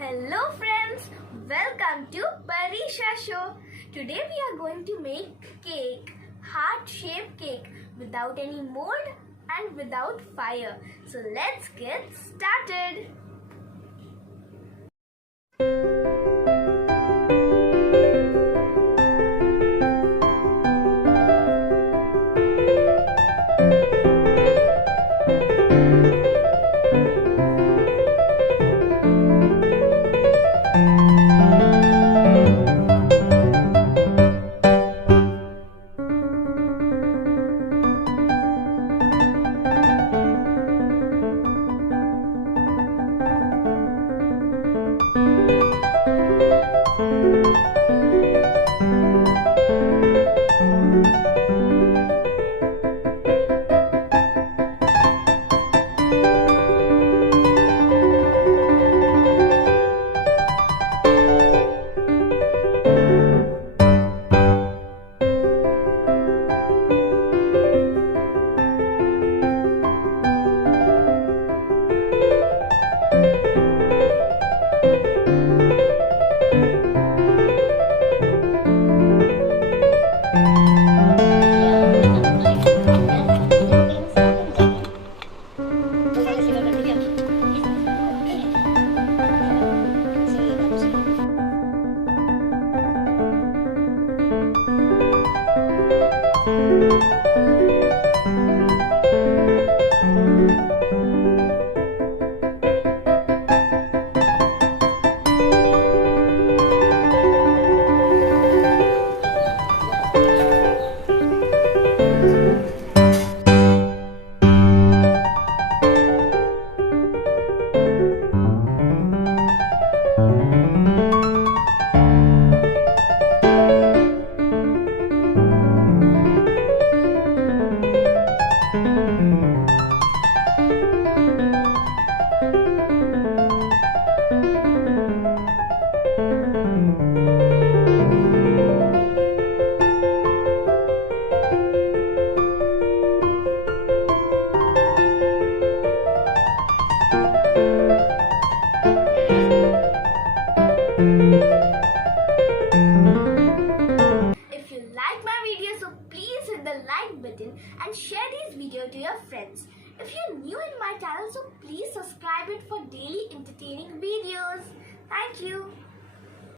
Hello friends, welcome to Parisha show. Today we are going to make cake, heart-shaped cake without any mold and without fire. So let's get started. If you like my video, so please hit the like button and share this video to your friends. If you're new in my channel, so please subscribe it for daily entertaining videos. Thank you.